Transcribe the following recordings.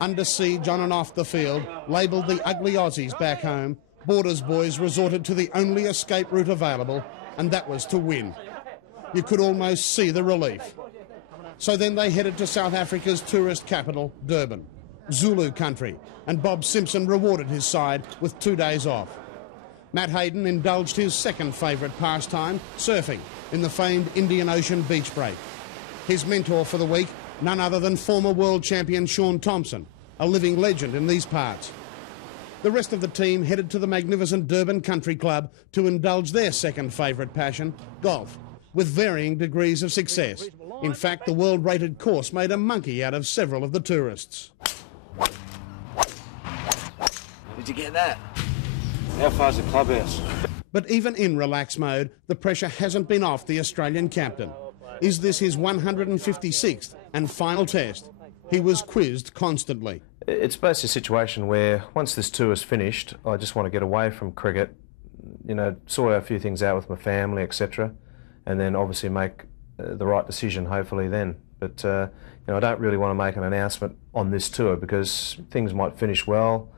Under siege on and off the field, labelled the ugly Aussies back home, Borders boys resorted to the only escape route available, and that was to win. You could almost see the relief. So then they headed to South Africa's tourist capital, Durban, Zulu country, and Bob Simpson rewarded his side with 2 days off. Matt Hayden indulged his second favourite pastime, surfing, in the famed Indian Ocean beach break. His mentor for the week, none other than former world champion Shaun Thompson, a living legend in these parts. The rest of the team headed to the magnificent Durban Country Club to indulge their second favourite passion, golf, with varying degrees of success. In fact, the world-rated course made a monkey out of several of the tourists. Did you get that? How far's the clubhouse? But even in relaxed mode, the pressure hasn't been off the Australian captain. Is this his 156th and final test? He was quizzed constantly. It's basically a situation where once this tour is finished, I just want to get away from cricket, you know, sort a few things out with my family, etc., and then obviously make the right decision, hopefully then. But you know, I don't really want to make an announcement on this tour because things might finish well,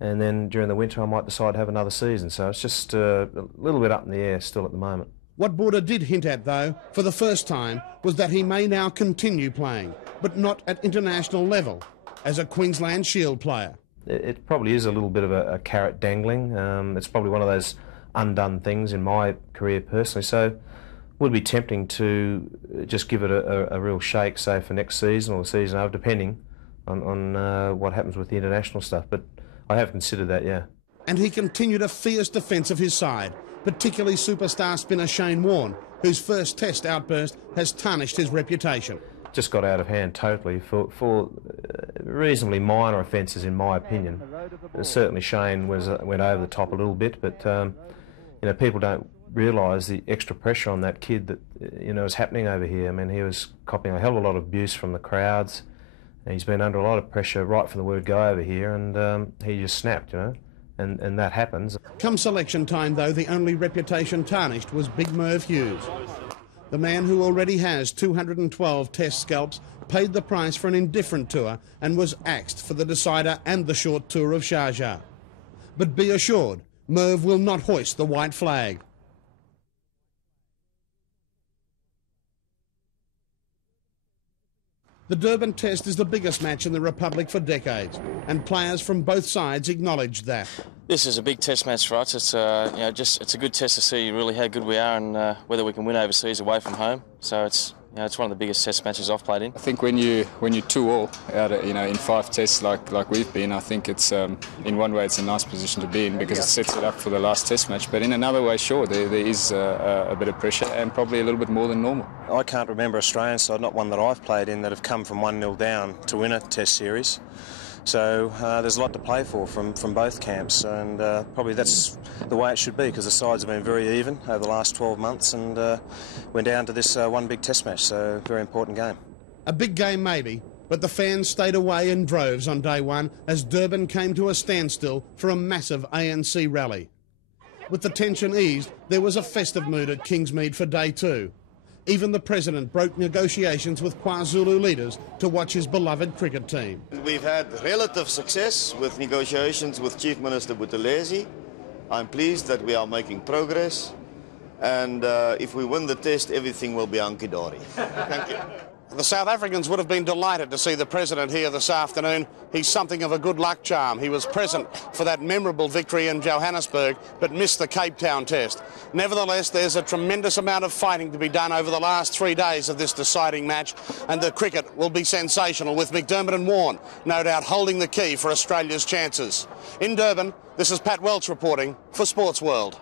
and then during the winter I might decide to have another season. So it's just a little bit up in the air still at the moment. What Border did hint at, though, for the first time, was that he may now continue playing, but not at international level, as a Queensland Shield player. It probably is a little bit of a carrot dangling. It's probably one of those undone things in my career personally, so it would be tempting to just give it a real shake, say, for next season or the season over, depending on what happens with the international stuff. But I have considered that, yeah. And he continued a fierce defence of his side, particularly superstar spinner Shane Warne, whose first test outburst has tarnished his reputation. Just got out of hand totally for reasonably minor offences, in my opinion. Certainly Shane went over the top a little bit, but you know, people don't realise the extra pressure on that kid that is happening over here. I mean, he was copying a hell of a lot of abuse from the crowds. He's been under a lot of pressure right from the word go over here, and he just snapped, you know. And that happens. Come selection time, though, the only reputation tarnished was Big Merv Hughes. The man who already has 212 test scalps paid the price for an indifferent tour and was axed for the decider and the short tour of Sharjah. But be assured, Merv will not hoist the white flag. The Durban Test is the biggest match in the Republic for decades, and players from both sides acknowledge that. This is a big test match for us. It's it's a good test to see really how good we are and whether we can win overseas away from home. So it's one of the biggest test matches I've played in. I think when you tour out, in 5 tests like we've been, I think it's in one way it's a nice position to be in because it sets it up for the last test match. But in another way, sure, there is a bit of pressure and probably a little bit more than normal. I can't remember Australian side, not one that I've played in, that have come from 1-0 down to win a test series. So there's a lot to play for from both camps, and probably that's the way it should be because the sides have been very even over the last 12 months, and we're down to this one big test match, so very important game. A big game maybe, but the fans stayed away in droves on day one as Durban came to a standstill for a massive ANC rally. With the tension eased, there was a festive mood at Kingsmead for day 2. Even the President broke negotiations with KwaZulu leaders to watch his beloved cricket team. We've had relative success with negotiations with Chief Minister Buthelezi. I'm pleased that we are making progress, and if we win the test, everything will be hunky-dory. Thank you. The South Africans would have been delighted to see the President here this afternoon. He's something of a good luck charm. He was present for that memorable victory in Johannesburg, but missed the Cape Town test. Nevertheless, there's a tremendous amount of fighting to be done over the last 3 days of this deciding match, and the cricket will be sensational, with McDermott and Warne no doubt holding the key for Australia's chances. In Durban, this is Pat Welch reporting for Sports World.